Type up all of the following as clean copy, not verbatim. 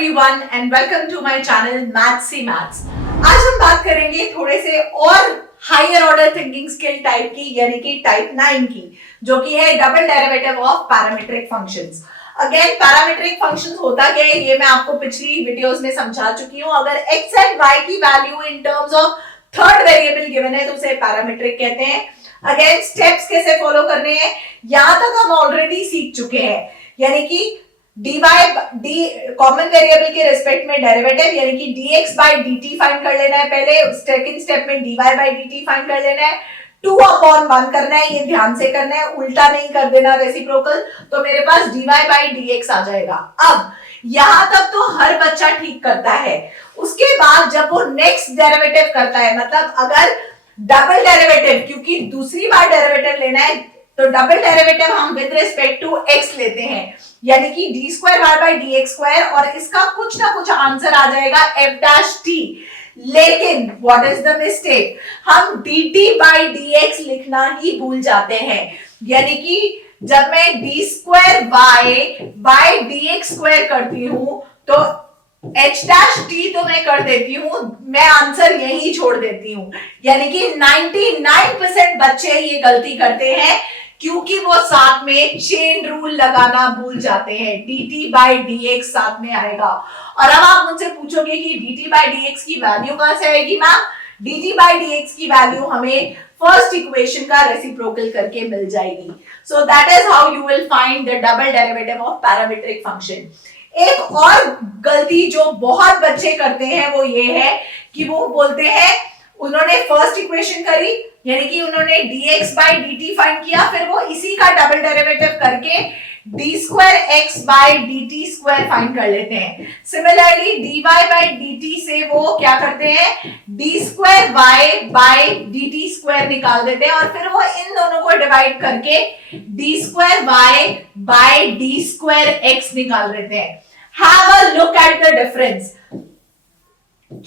everyone and welcome to my channel Mathsy Maths। आज हम बात करेंगे थोड़े से और higher order thinking skill type की, यानी कि टाइप 9 की, जो कि है double derivative of parametric functions. Again parametric functions होता क्या है, ये मैं आपको पिछली वीडियोस में समझा चुकी हूँ। अगर x एंड y की value in terms of third variable given है तो उसे पैरामीट्रिक कहते हैं। अगेन स्टेप्स कैसे फॉलो करने हैं यहां तक हम ऑलरेडी सीख चुके हैं, यानी कि dy डी कॉमन वेरिएबल के रिस्पेक्ट में डेरिवेटिव यानी कि dx by dt फाइंड कर लेना है। पहले सेकंड स्टेप में dy by dt फाइंड कर लेना है। 2/1 करना है, ये ध्यान से करना है, उल्टा नहीं कर देना रेसिप्रोकल। तो मेरे पास dy by dx आ जाएगा। अब यहां तक तो हर बच्चा ठीक करता है। उसके बाद जब वो नेक्स्ट डेरिवेटिव करता है, मतलब अगर डबल डेरिवेटिव, क्योंकि दूसरी बार डेरिवेटिव लेना है तो डबल डेरिवेटिव हम विद रिस्पेक्ट टू x लेते हैं, यानी कि d square y by d x square, और इसका कुछ ना कुछ आंसर आ जाएगा एफ डैश टी। लेकिन व्हाट इज द मिस्टेक, हम dt बाई डी एक्स लिखना ही भूल जाते हैं। यानी कि जब मैं d square y by d x square करती हूं तो एच डैश टी तो मैं कर देती हूं, मैं आंसर यही छोड़ देती हूं। यानी कि 99% बच्चे ये गलती करते हैं क्योंकि वो साथ में चेन रूल लगाना भूल जाते हैं। dt बाई डी एक्स साथ में आएगा। और अब आप मुझसे पूछोगे कि dt बाई डी एक्स की वैल्यू कहां से आएगी ma'am? dt by d x की वैल्यू हमें फर्स्ट इक्वेशन का रेसिप्रोकल करके मिल जाएगी। So that is how you will find the double derivative of parametric function. एक और गलती जो बहुत बच्चे करते हैं वो ये है कि वो बोलते हैं उन्होंने फर्स्ट इक्वेशन करी, यानी कि उन्होंने dx by dt फाइंड किया, फिर वो इसी का डबल डेरिवेटिव करके d square x by dt square find कर लेते हैं। सिमिलरली dy by dt से वो क्या करते हैं, d square y by dt square निकाल देते हैं, और फिर वो इन दोनों को डिवाइड करके d square y by d square x निकाल देते हैं। Have a look at the difference.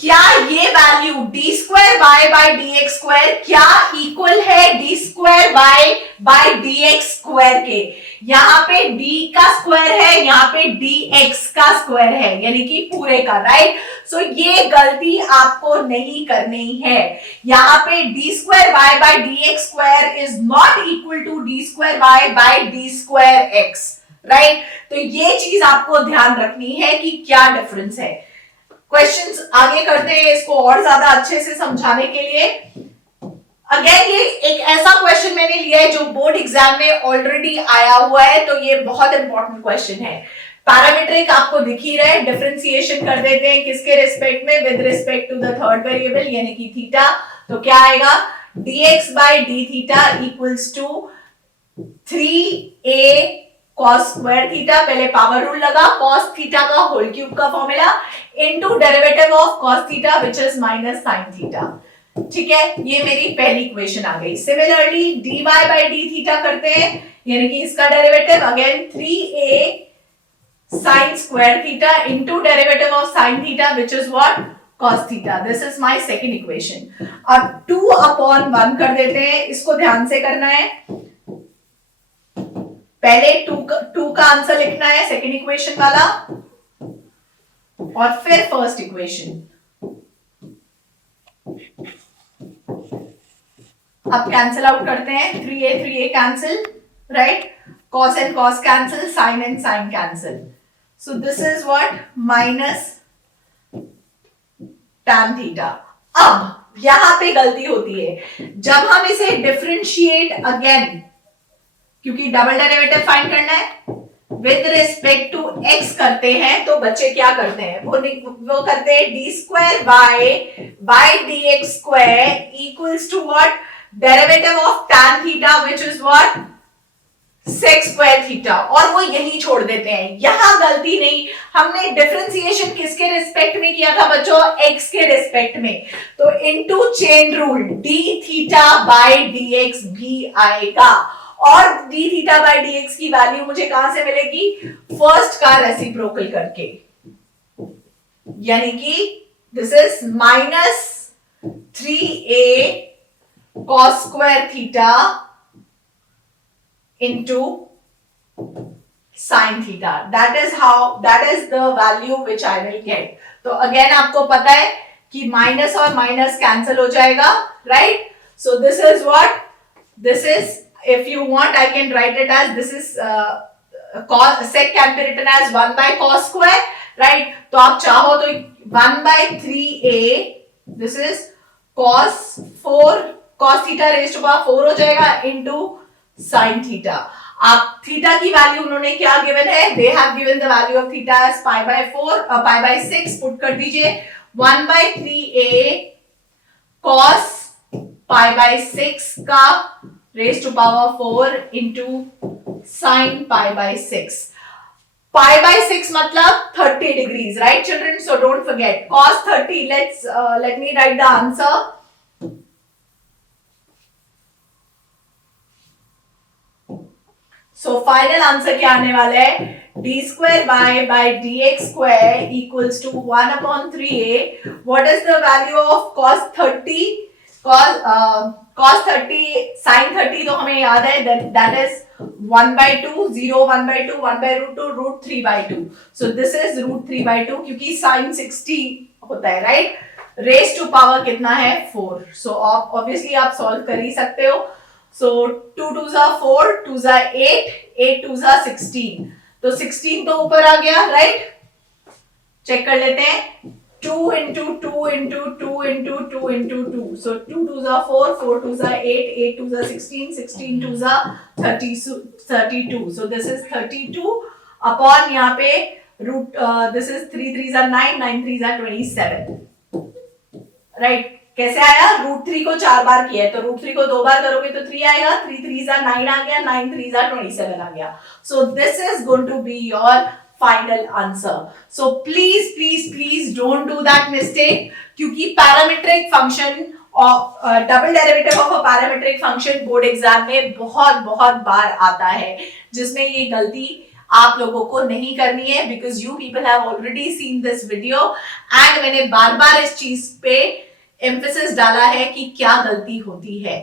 क्या ये value d square y by d x square क्या इक्वल है d square y by d x square के? यहाँ पे d का स्क्वायर है, यहाँ पे dx का स्क्वायर है, यानी कि पूरे का, राइट? सो ये गलती आपको नहीं करनी है। यहाँ पे d square y by d x square is not equal to d square y by d square x, right? तो ये चीज आपको ध्यान रखनी है कि क्या डिफरेंस है। क्वेश्चंस आगे करते हैं इसको और ज्यादा अच्छे से समझाने के लिए। अगेन ये एक ऐसा क्वेश्चन मैंने लिया है जो बोर्ड एग्जाम में ऑलरेडी आया हुआ है, तो ये बहुत इंपॉर्टेंट क्वेश्चन है। पैरामीट्रिक आपको दिख ही रहा है, डिफरेंशिएशन कर देते हैं किसके रिस्पेक्ट में, with respect to the third variable यानी कि थीटा। तो क्या आएगा, dx by d theta equals to 3a cos square theta, पहले पावर रूल लगा, cos थीटा का होल क्यूब का formula into derivative of cos theta which is minus sin theta. ठीक है, ये मेरी पहली इक्वेशन आ गई। Similarly dy by d theta करते हैं, यानी कि इसका derivative again 3a sin square theta into derivative of sin theta which is what, cos theta. This is my second equation. अब 2/1 कर देते हैं, इसको ध्यान से करना है। पहले 2 का आंसर लिखना है सेकेंड इक्वेशन वाला, और फिर फर्स्ट इक्वेशन। अब कैंसिल आउट करते हैं, 3a cancel, right? cos and cos cancel, sin and sin cancel. So this is what, minus tan theta. अब यहां पे गलती होती है जब हम इसे डिफरेंशिएट अगेन, क्योंकि डबल डेरिवेटिव फाइंड करना है, विद रिस्पेक्ट टू x करते हैं तो बच्चे क्या करते हैं, वो करते हैं d square y by d x square equals to what, derivative of tan theta which is what, sec square theta, और वो यही छोड़ देते हैं। यहां गलती नहीं, हमने डिफरेंशिएशन किसके रिस्पेक्ट में किया था बच्चों, x के रिस्पेक्ट में, तो into chain rule d theta by dx भी आएगा, और d थीटा बाई dx की वैल्यू मुझे कहां से मिलेगी, फर्स्ट का रेसिप्रोकल करके, यानी कि this is minus 3a cos square theta into sin theta. That is the value which I will get. तो अगेन आपको पता है कि माइनस और माइनस कैंसिल हो जाएगा, right? So this is what this is, if you want I can write it as this is sec can be written as 1 by cos square, right? तो आप चाहो तो 1 by 3a, this is cos 4 cos theta raised to power 4 हो जाएगा into sin theta. आप theta की value उन्होंने क्या गिवन है? They have given the value of theta as pi by 4 pi by 6. Put कर दीजिए 1 by 3a cos pi by 6 का raise to power 4 into sine pi by 6. Pi by 6 मतलब 30 degrees, right children? So don't forget cos 30. Let me write the answer. So final answer क्या आने वाला है? D square by by d x square equals to 1/3a. What is the value of cos 30? cos 30 sin 30 तो हमें याद है, that is 1/2, 0 1/2, 1/√2, √3/2. so this is √3/2 क्योंकि sin 60 होता है, राइट? रेज टू पावर कितना है? 4. so obviously आप सॉल्व कर ही सकते हो. so 2 2s are 4, 2s are 8, 8 2s are 16. तो 16 तो ऊपर आ गया, राइट? चेक कर लेते हैं. 2 into 2 into 2 into 2 into 2. So 2 2s are 4, 4 2s are 8, 8 2s are 16, 16 2s are 32. So this is 32 upon यहाँ पे root this is 3 3s are 9, 9 3s are 27. Right? कैसे आया? √3 को 4 बार किया है तो √3 को 2 बार करोगे तो 3 आएगा. 3 3s are 9 आ गया, 9 3s are 27 आ गया. So this is going to be your final answer. So please don't do that mistake क्योंकि parametric function और double derivative of a parametric function board exam में बहुत बार आता है जिसमें ये गलती आप लोगों को नहीं करनी है because you people have already seen this video and मैंने बार इस चीज पे emphasis डाला है कि क्या गलती होती है.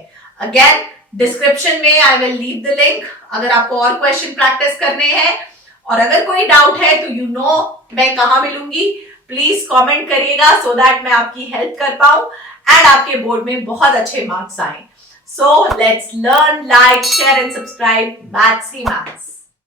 Again डिस्क्रिप्शन में I will leave the link अगर आपको और क्वेश्चन प्रैक्टिस करने हैं और अगर कोई डाउट है तो यू नो मैं कहां मिलूंगी. प्लीज कमेंट करिएगा सो दैट मैं आपकी हेल्प कर पाऊं एंड आपके बोर्ड में बहुत अच्छे मार्क्स आए. So let's learn, like, share and subscribe maths he maths.